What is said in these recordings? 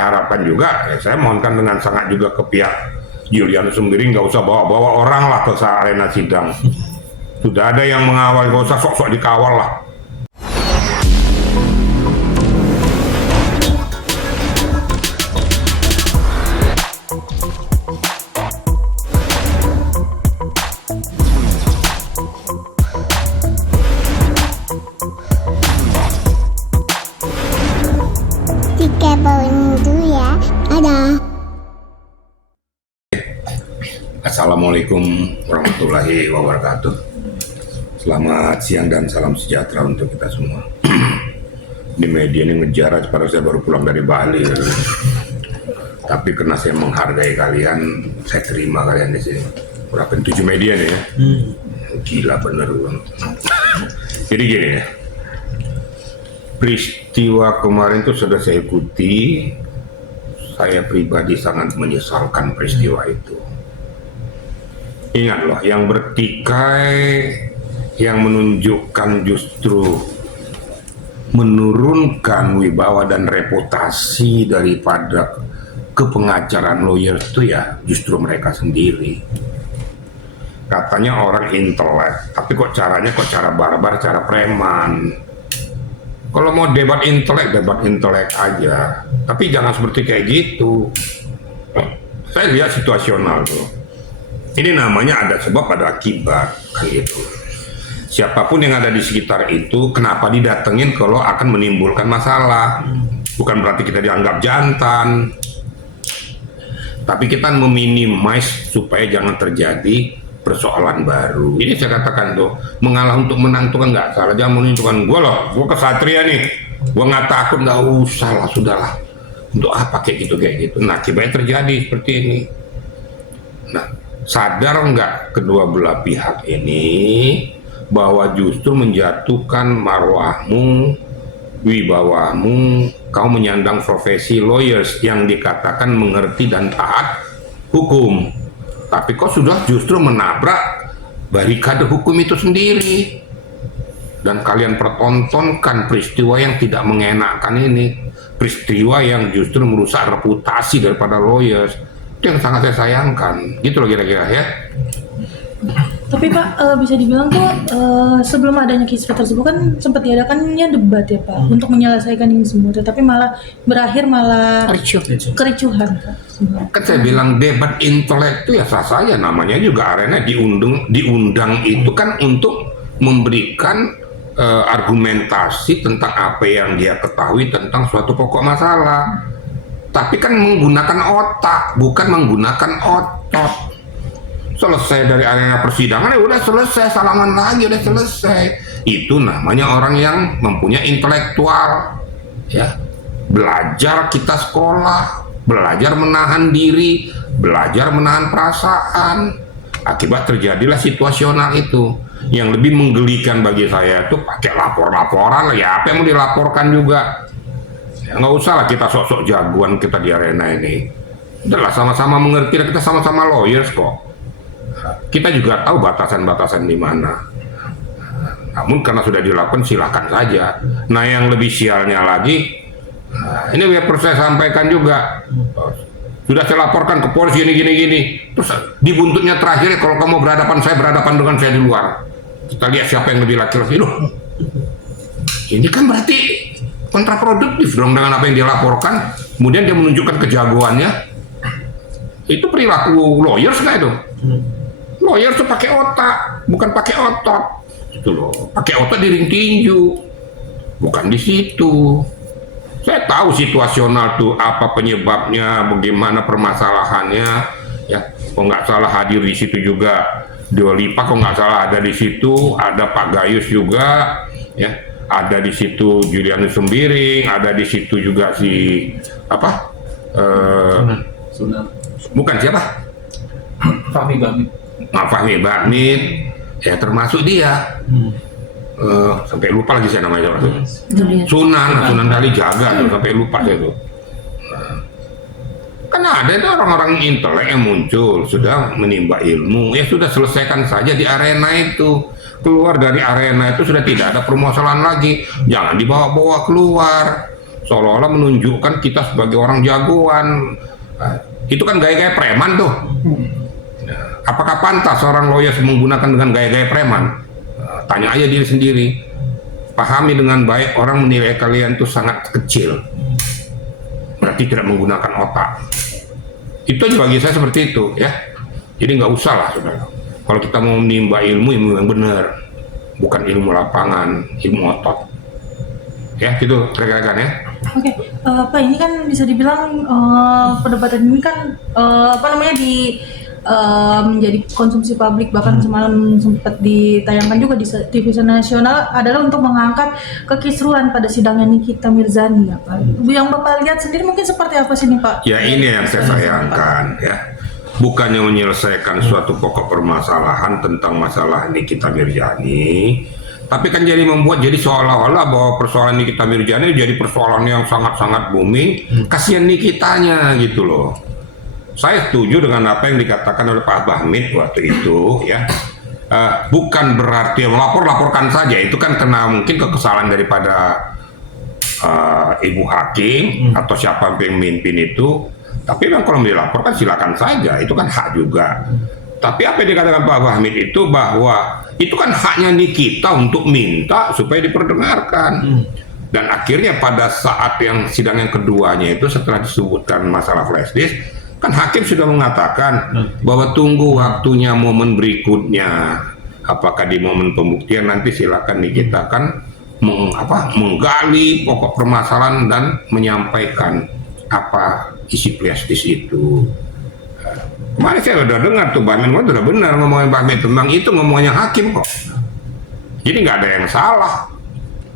Harapan juga, saya mohonkan dengan sangat juga ke pihak Julianus sendiri, nggak usah bawa-bawa orang lah ke arena sidang. Sudah ada yang mengawal, nggak usah sok-sok dikawal lah. Assalamualaikum warahmatullahi wabarakatuh. Selamat siang dan salam sejahtera untuk kita semua. Di media ini ngejar, pada saya baru pulang dari Bali. Tapi karena saya menghargai kalian, saya terima kalian di sini. Berapa 7 media nih ya? Gila bener. Jadi gini ya, peristiwa kemarin itu sudah saya ikuti. Saya pribadi sangat menyesalkan peristiwa itu. Ingat loh, yang bertikai, yang menunjukkan justru menurunkan wibawa dan reputasi daripada kepengacaraan lawyer itu ya justru mereka sendiri. Katanya orang intelek, tapi kok caranya cara barbar, cara preman. Kalau mau debat intelek aja, tapi jangan seperti kayak gitu. Saya lihat situasional tuh. Ini namanya ada sebab, ada akibat, gitu. Siapapun yang ada di sekitar itu, kenapa didatengin kalau akan menimbulkan masalah? Bukan berarti kita dianggap jantan, tapi kita meminimais supaya jangan terjadi persoalan baru. Ini saya katakan tuh, mengalah untuk menang itu kan nggak salah. Jangan menunjukkan gue loh, gue kesatria nih, gue nggak takut, nggak usah lah, sudahlah. Untuk apa kayak gitu? Nah, akibatnya terjadi seperti ini. Nah, sadar nggak kedua belah pihak ini bahwa justru menjatuhkan marwahmu, wibawamu, kau menyandang profesi lawyers yang dikatakan mengerti dan taat hukum, tapi kau sudah justru menabrak barikade hukum itu sendiri, dan kalian pertontonkan peristiwa yang tidak mengenakan ini, peristiwa yang justru merusak reputasi daripada lawyers. Itu yang sangat saya sayangkan, gitu loh kira-kira ya. Tapi Pak, bisa dibilang tuh sebelum adanya kisah tersebut kan sempat diadakannya debat ya Pak untuk menyelesaikan ini semua, tetapi malah berakhir kericuhan Pak. Kan saya bilang debat intelek itu ya sah saja, namanya juga arena diundang itu kan untuk memberikan argumentasi tentang apa yang dia ketahui tentang suatu pokok masalah. Tapi kan menggunakan otak, bukan menggunakan otot. Selesai dari arena persidangan, ya udah selesai, salaman lagi, udah selesai. Itu namanya orang yang mempunyai intelektual. Ya, belajar kita sekolah, belajar menahan diri, belajar menahan perasaan. Akibat terjadilah situasional itu. Yang lebih menggelikan bagi saya itu pakai lapor-laporan, ya apa yang mau dilaporkan juga. Nggak usah lah kita sok-sok jagoan kita di arena ini. Udahlah, sama-sama mengerti, kita sama-sama lawyers kok. Kita juga tahu batasan-batasan di mana. Namun karena sudah dilakukan, silakan saja. Nah, yang lebih sialnya lagi, ini perlu saya sampaikan juga. Sudah saya laporkan ke polisi gini. Terus dibuntutnya terakhir, kalau kamu berhadapan, saya berhadapan dengan saya di luar. Kita lihat siapa yang lebih laki-laki. Loh, ini kan berarti kontraproduktif dong dengan apa yang dia laporkan. Kemudian dia menunjukkan kejagoannya. Itu perilaku lawyers nggak itu? Lawyers tuh pakai otak, bukan pakai otot. Itu loh, pakai otot di ring tinju, bukan di situ. Saya tahu situasional tuh apa penyebabnya, bagaimana permasalahannya. Ya, kok nggak salah hadir di situ juga Dua Lipa, kok nggak salah ada di situ, ada Pak Gayus juga, ya. Ada di situ Julianus Sembiring, ada di situ juga si apa? Sunan. Bukan siapa? Fahmi Bahmid. Fahmi Bahmid, ya termasuk dia. Sampai lupa lagi saya namanya. Sunan Kalijaga tuh, sampai lupa saya tuh. Karena ada itu orang-orang intelek yang muncul, sudah menimba ilmu, ya sudah selesaikan saja di arena itu. Keluar dari arena itu sudah tidak ada permasalahan lagi, jangan dibawa-bawa keluar. seolah-olah menunjukkan kita sebagai orang jagoan. Nah, itu kan gaya-gaya preman tuh. Nah, apakah pantas seorang lawyer menggunakan dengan gaya-gaya preman? Nah, tanya aja diri sendiri. Pahami dengan baik, orang menilai kalian tuh sangat kecil. Berarti tidak menggunakan otak. Itu aja bagi saya seperti itu ya. Jadi nggak usah lah saudara. Kalau kita mau menimba ilmu yang benar, bukan ilmu lapangan, ilmu otot. Ya, gitu rekan-rekan ya. Oke, Pak, ini kan bisa dibilang perdebatan ini kan menjadi konsumsi publik, bahkan semalam sempat ditayangkan juga di televisi nasional adalah untuk mengangkat kekisruhan pada sidangnya Nikita Mirzani ya Pak. Yang Bapak lihat sendiri mungkin seperti apa sih nih Pak? Ya ini yang saya sayangkan ya. Bukannya menyelesaikan suatu pokok permasalahan tentang masalah Nikita Mirzani, tapi kan jadi membuat jadi seolah-olah bahwa persoalan Nikita Mirzani jadi persoalan yang sangat-sangat booming. Kasihan Nikitanya gitu loh. Saya setuju dengan apa yang dikatakan oleh Pak Bahmid waktu itu ya. Bukan berarti laporkan saja, itu kan karena mungkin kekesalan daripada ibu hakim atau siapa yang memimpin itu. Tapi memang kalau dilaporkan silakan saja, itu kan hak juga. Tapi apa yang dikatakan Pak Bahmid itu bahwa itu kan haknya Nikita untuk minta supaya diperdengarkan. Dan akhirnya pada saat yang sidang yang keduanya itu setelah disebutkan masalah flash disk, kan hakim sudah mengatakan bahwa tunggu waktunya momen berikutnya. Apakah di momen pembuktian nanti silakan Nikita kan menggali pokok permasalahan dan menyampaikan apa isi flash disk itu. Kemarin saya udah dengar tuh Bahmid udah benar ngomongin Bahmid tentang itu, ngomongnya hakim kok. Jadi nggak ada yang salah.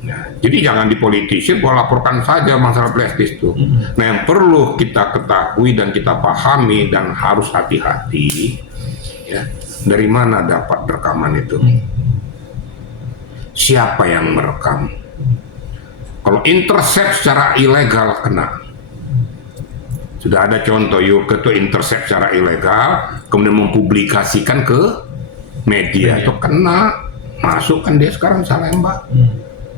Nah, jadi jangan dipolitisir, laporkan saja masalah flash disk itu. Nah, yang perlu kita ketahui dan kita pahami dan harus hati-hati, ya, dari mana dapat rekaman itu? Siapa yang merekam? Kalau intercept secara ilegal kena. Sudah ada contoh Yoke itu intercept secara ilegal, kemudian mempublikasikan ke media itu kena, masuk kan dia sekarang Salemba.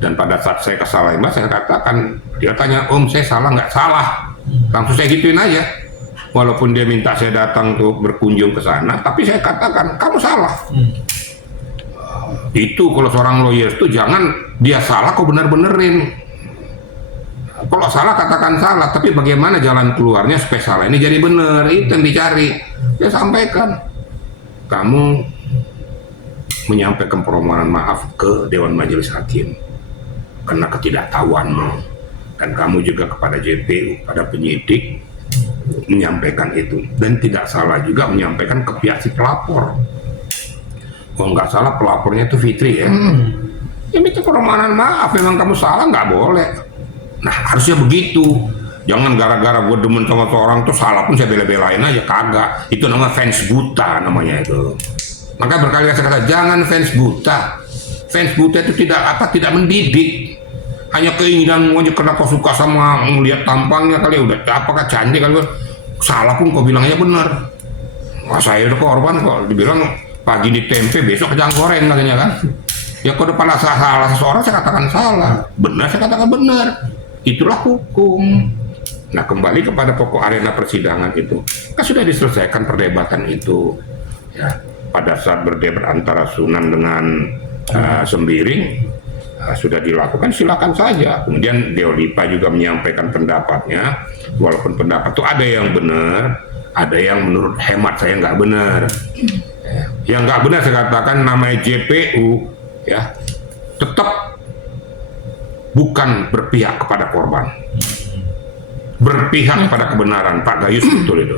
Dan pada saat saya ke Salemba saya katakan, dia tanya Om saya salah nggak? Salah, langsung saya gituin aja. Walaupun dia minta saya datang untuk berkunjung ke sana, tapi saya katakan kamu salah. Itu kalau seorang lawyer itu jangan dia salah kok bener-benerin. Kalau salah katakan salah, tapi bagaimana jalan keluarnya supaya salah ini jadi benar, itu yang dicari. Dia sampaikan, kamu menyampaikan permohonan maaf ke Dewan Majelis Hakim karena ketidaktahuanmu, dan kamu juga kepada JPU, pada penyidik menyampaikan itu, dan tidak salah juga menyampaikan ke pihak si pelapor. Kalau nggak salah pelapornya itu Fitri ya, ya minta permohonan maaf, memang kamu salah nggak boleh. Nah harusnya begitu, jangan gara-gara gue demen sama seorang tuh salah pun saya bela-belain aja, kagak. Itu namanya fans buta namanya itu. Maka berkali-kali saya kata jangan fans buta. Fans buta itu tidak mendidik, hanya keinginan aja karena kau suka sama melihat tampangnya kali, udah apakah cantik kali, salah pun kau bilang aja benar. Wah saya udah korban kok, dibilang pagi di tempe besok kejang goreng katanya kan. Ya kalau depan salah seseorang saya katakan salah, benar saya katakan benar. Itulah hukum. Nah kembali kepada pokok arena persidangan itu, kan sudah diselesaikan perdebatan itu ya, pada saat berdebat antara Sunan dengan Sembiring sudah dilakukan, silakan saja. Kemudian Deolipa juga menyampaikan pendapatnya, walaupun pendapat itu ada yang benar, ada yang menurut hemat saya nggak benar. Yang nggak benar saya katakan namanya JPU ya, tetap bukan berpihak kepada korban, berpihak pada kebenaran. Pak Gayus betul itu,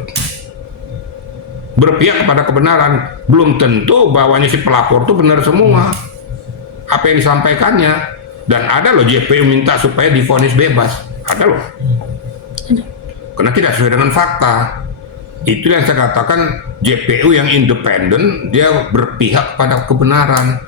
berpihak kepada kebenaran. Belum tentu bahwanya si pelapor itu benar semua apa yang disampaikannya, dan ada loh JPU minta supaya divonis bebas, ada loh, karena tidak sesuai dengan fakta. Itu yang saya katakan, JPU yang independen dia berpihak pada kebenaran.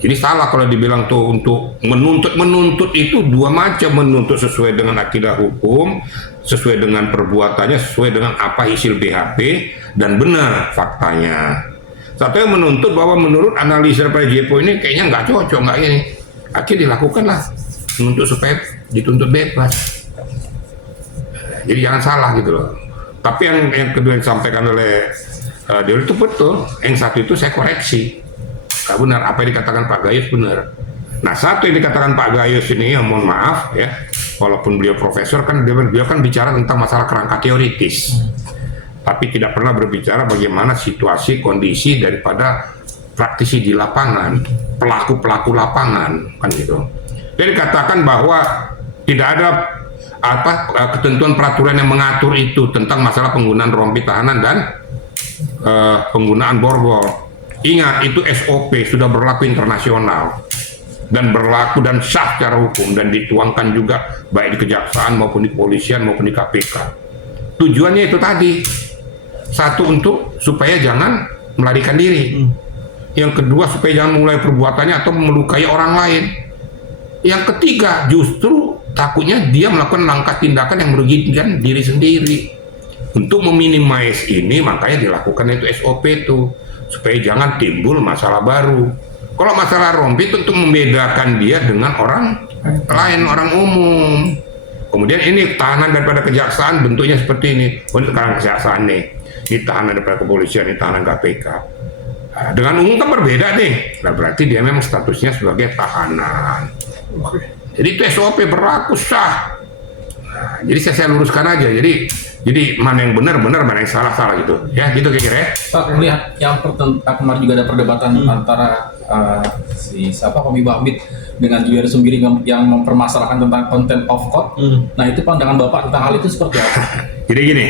Jadi salah kalau dibilang tuh untuk menuntut itu dua macam, menuntut sesuai dengan akidah hukum, sesuai dengan perbuatannya, sesuai dengan apa isi BHP dan benar faktanya. Satu yang menuntut bahwa menurut analisa daripada JPU ini kayaknya nggak cocok, nggak ini, akhirnya dilakukanlah menuntut supaya dituntut bebas. Jadi jangan salah gitu loh. Tapi yang kedua yang disampaikan oleh Dewi itu betul. Yang satu itu saya koreksi. Nggak benar, apa yang dikatakan Pak Gayus benar. Nah, satu yang dikatakan Pak Gayus ini, yang mohon maaf ya, walaupun beliau profesor kan beliau kan bicara tentang masalah kerangka teoritis, tapi tidak pernah berbicara bagaimana situasi kondisi daripada praktisi di lapangan, pelaku lapangan kan gitu. Jadi katakan bahwa tidak ada ketentuan peraturan yang mengatur itu tentang masalah penggunaan rompi tahanan dan penggunaan borgol. Ingat, itu SOP sudah berlaku internasional dan berlaku dan sah secara hukum dan dituangkan juga baik di kejaksaan maupun di kepolisian maupun di KPK. Tujuannya itu tadi, satu untuk supaya jangan melarikan diri, yang kedua supaya jangan mulai perbuatannya atau melukai orang lain, yang ketiga justru takutnya dia melakukan langkah tindakan yang merugikan diri sendiri. Untuk meminimais ini makanya dilakukan itu SOP itu supaya jangan timbul masalah baru. Kalau masalah rompi itu untuk membedakan dia dengan orang lain, orang umum. Kemudian ini tahanan daripada kejaksaan bentuknya seperti ini. Untuk sekarang kejaksaan nih, ini tahanan daripada kepolisian, ini tahanan KPK. Nah, dengan umum kan berbeda nih. Nah, berarti dia memang statusnya sebagai tahanan. Jadi itu SOP berlaku sah. Nah, jadi saya luruskan aja. Jadi mana yang benar, mana yang salah gitu. Ya, gitu kira-kira ya. Pak, melihat yang kemarin juga ada perdebatan antara Fahmi Bahmid dengan Juliari Sumbiri yang mempermasalahkan tentang content of court. Nah, itu pandangan Bapak tentang hal itu seperti apa? Jadi gini,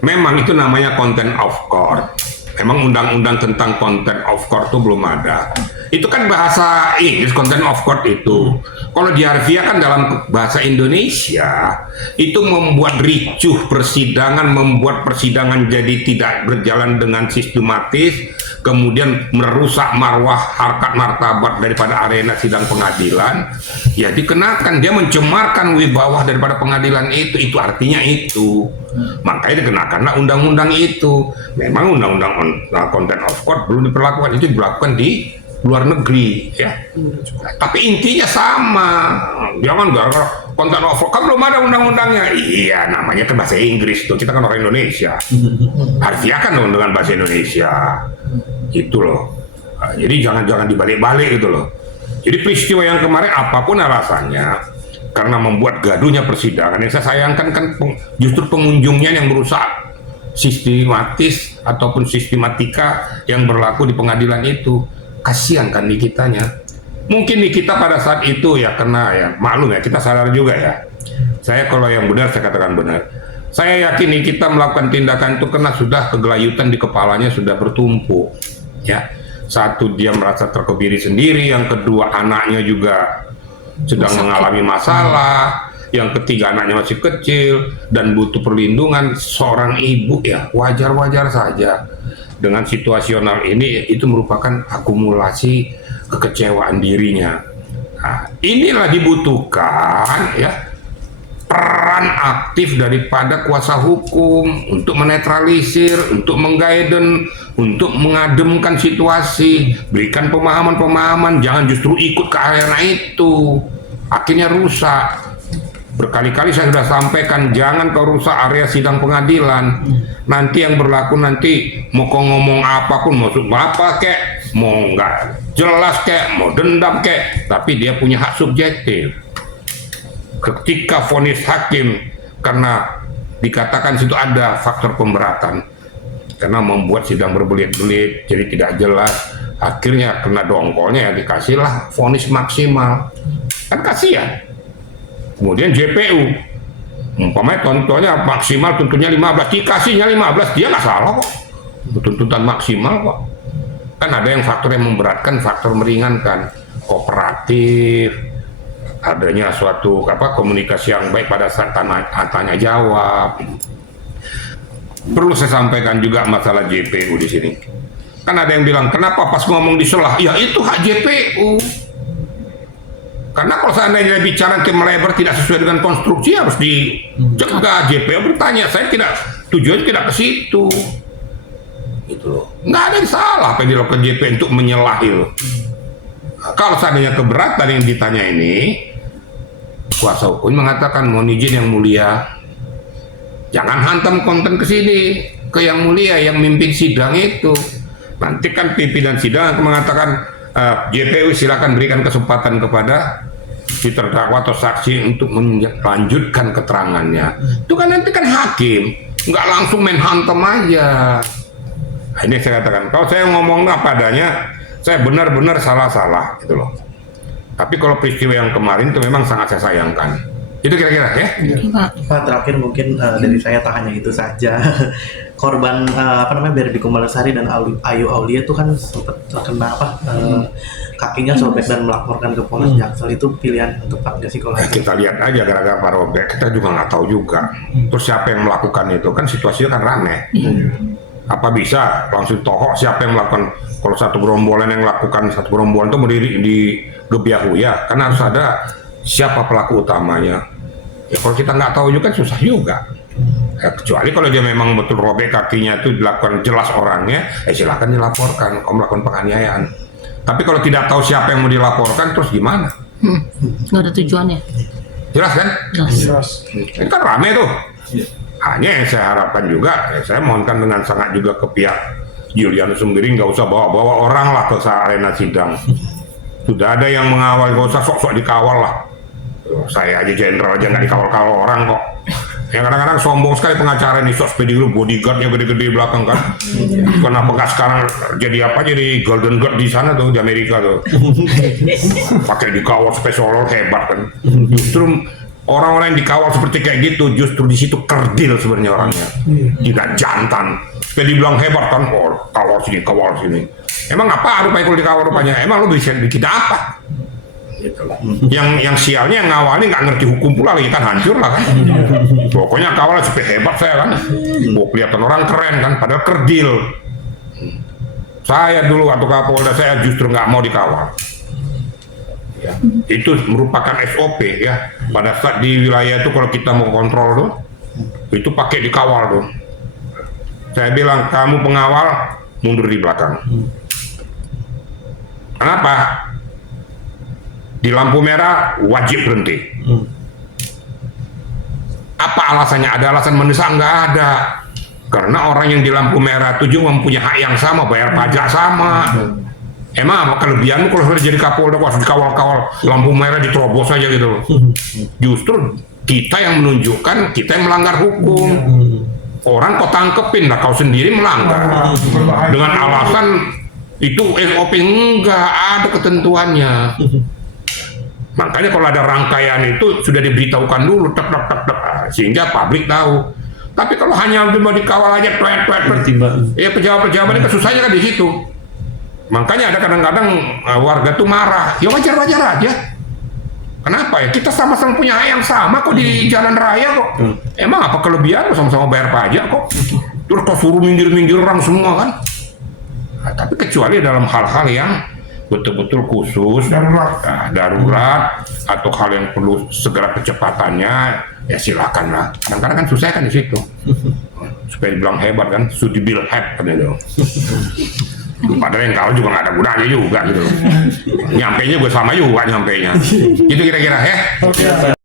memang itu namanya content of court. Memang undang-undang tentang content of court itu belum ada. Itu kan bahasa Inggris, content of court itu. Kalau diharfiahkan dalam bahasa Indonesia, itu membuat ricuh persidangan, membuat persidangan jadi tidak berjalan dengan sistematis, kemudian merusak marwah, harkat martabat daripada arena sidang pengadilan. Ya dikenakan, dia mencemarkan wibawa daripada pengadilan itu artinya itu. Makanya dikenakanlah undang-undang itu. Memang undang-undang content of court belum diperlakukan, itu dilakukan di luar negeri ya. Tapi intinya sama. Jangan gara-gara content of court kan belum ada undang-undangnya. Iya, namanya kan bahasa Inggris tuh. Kita kan orang Indonesia. Harfiahkan dong dengan bahasa Indonesia. Gitu loh. Nah, jadi jangan dibalik-balik gitu loh. Jadi peristiwa yang kemarin apapun alasannya, karena membuat gaduhnya persidangan, yang saya sayangkan kan justru pengunjungnya yang merusak sistematis ataupun sistematika yang berlaku di pengadilan itu. Kasihan kan Nikitanya. Mungkin Nikita pada saat itu ya kena ya, maklum ya, kita sadar juga ya. Saya kalau yang benar saya katakan benar. Saya yakin Nikita melakukan tindakan itu karena sudah kegelayutan di kepalanya sudah bertumpuk. Ya, satu dia merasa terkebiri sendiri, yang kedua anaknya juga sedang mengalami masalah, yang ketiga anaknya masih kecil dan butuh perlindungan seorang ibu ya, wajar-wajar saja. Dengan situasional ini itu merupakan akumulasi kekecewaan dirinya. Nah, inilah dibutuhkan ya peran aktif daripada kuasa hukum untuk menetralisir, untuk mengguiden, untuk mengademkan situasi, berikan pemahaman-pemahaman, jangan justru ikut ke arena itu, akhirnya rusak. Berkali-kali saya sudah sampaikan, jangan kau rusak area sidang pengadilan. Nanti yang berlaku nanti mau kau ngomong apapun, mau apa kek, mau nggak jelas kek, mau dendam kek, tapi dia punya hak subjektif. Ketika vonis hakim karena dikatakan situ ada faktor pemberatan, karena membuat sidang berbelit-belit, jadi tidak jelas, akhirnya kena dongkolnya ya dikasihlah vonis maksimal. Kan kasihan. Kemudian JPU, umpamanya contohnya maksimal tuntutannya 15, dikasihnya 15, dia nggak salah kok, tuntutan maksimal kok. Kan ada yang faktor yang memberatkan, faktor meringankan, kooperatif, adanya suatu komunikasi yang baik pada saat tanya jawab. Perlu saya sampaikan juga masalah JPU di sini. Kan ada yang bilang kenapa pas ngomong diselah, ya itu hak JPU. Karena kalau seandainya bicara ke melebar tidak sesuai dengan konstruksi harus dicegah. JPU bertanya, saya tidak, tujuannya tidak ke situ. Gitu loh. Nggak ada yang salah apa yang dilakukan JPU untuk menyelahi loh. Nah, kalau seandainya keberatan yang ditanya ini, kuasa hukum mengatakan, mohon izin yang mulia, jangan hantam konten ke sini, ke yang mulia yang mimpin sidang itu. Nanti kan pimpinan sidang akan mengatakan, JPU silakan berikan kesempatan kepada si terdakwa atau saksi untuk melanjutkan keterangannya. Itu kan nanti kan hakim, nggak langsung main hantam aja. Nah, ini saya katakan, kalau saya ngomong apa adanya, saya benar-benar salah-salah gitu loh. Tapi kalau peristiwa yang kemarin itu memang sangat saya sayangkan. Itu kira-kira ya. Pak, terakhir mungkin dari saya tak hanya itu saja. Korban Berbi Kumalasari dan Ayu Aulia itu kan sempat terkena kakinya sobek dan melaporkan ke Polres Jaksel. Itu pilihan untuk Pak nggak sih kalau kita lihat aja gara-gara Pak robek, kita juga nggak tahu juga. Terus siapa yang melakukan itu, kan situasinya kan rame. Apa bisa langsung tohok siapa yang melakukan? Kalau satu gerombolan yang melakukan, satu gerombolan itu berdiri di Gebiahu ya, kan harus ada siapa pelaku utamanya. Ya kalau kita nggak tahu juga susah juga. Ya, kecuali kalau dia memang betul robek kakinya itu dilakukan jelas orangnya, silakan dilaporkan kalau melakukan penganiayaan. Tapi kalau tidak tahu siapa yang mau dilaporkan, terus gimana? Nggak ada tujuannya. Jelas kan? Jelas. Ini kan rame tuh. Hanya yang saya harapkan juga, saya mohonkan dengan sangat juga ke pihak Julianus sendiri, nggak usah bawa-bawa orang lah ke arena sidang. Sudah ada yang mengawal, nggak usah sok-sok dikawal lah. Saya aja jenderal aja nggak dikawal-kawal orang kok. Yang kadang-kadang sombong sekali pengacara ini, sok sepedi dulu bodyguardnya gede-gede di belakang kan. Kenapa nggak sekarang jadi apa, jadi golden guard di sana tuh, di Amerika tuh. Pakai dikawal spesial hebat kan. Justru orang-orang yang dikawal seperti kayak gitu, justru di situ kerdil sebenarnya orangnya. Tidak jantan. Supaya dibilang hebat kan, oh kawal sini. Emang apa rupanya kalau dikawal rupanya? Emang lu bisa bikin apa? Gitu lah. Yang sialnya yang ngawalnya nggak ngerti hukum pula lagi kan, hancur lah kan. Pokoknya kawal supaya hebat saya kan. Kelihatan orang keren kan, padahal kerdil. Saya dulu waktu Kapolda saya justru nggak mau dikawal. Ya, itu merupakan SOP ya. Pada saat di wilayah itu kalau kita mau kontrol tuh, itu pakai dikawal tuh. Saya bilang kamu pengawal mundur di belakang. Kenapa? Di lampu merah wajib berhenti. Apa alasannya? Ada alasan mendesak? Nggak ada. Karena orang yang di lampu merah itu juga mempunyai hak yang sama, bayar pajak sama. Emang apa kelebihanmu kalau sudah jadi Kapolda harus dikawal-kawal, lampu merah diterobos aja gitu loh. Justru kita yang menunjukkan kita yang melanggar hukum. Orang kau tangkepin lah, kau sendiri melanggar. Dengan alasan itu SOP, enggak ada ketentuannya. Makanya kalau ada rangkaian itu sudah diberitahukan dulu, sehingga publik tahu. Tapi kalau hanya cuma dikawal aja, ya pejabat-pejabat ini kesusahannya kan di situ. Makanya ada kadang-kadang warga tuh marah, ya wajar-wajar aja. Kenapa ya? Kita sama-sama punya hak yang sama kok di jalan raya kok. Emang apa kelebihan sama-sama bayar pajak kok? Terus kok suruh minggir-minggir orang semua kan? Nah, tapi kecuali dalam hal-hal yang betul-betul khusus, darurat atau hal yang perlu segera kecepatannya, ya silakan lah. Kadang-kadang kan susah kan di situ. Supaya dibilang hebat kan, should be head kan itu. Padahal yang kalah juga nggak ada gunanya juga gitu. Nyampainya gue sama juga nyampainya. Itu kira-kira ya.